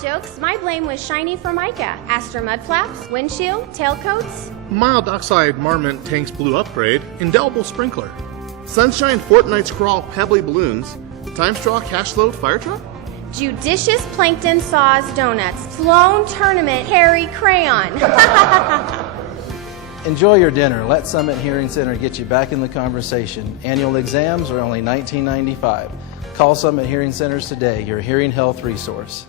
jokes. My blame was shiny Formica, astra mud flaps, windshield, tailcoats. Mild oxide marmot tanks blue upgrade, indelible sprinkler. Sunshine Fortnite's crawl pebbly balloons, time straw cash load fire truck. Judicious plankton saws donuts, flown tournament Harry crayon. Enjoy your dinner. Let Summit Hearing Center get you back in the conversation. Annual exams are only $19.95. Call Summit Hearing Centers today, your hearing health resource.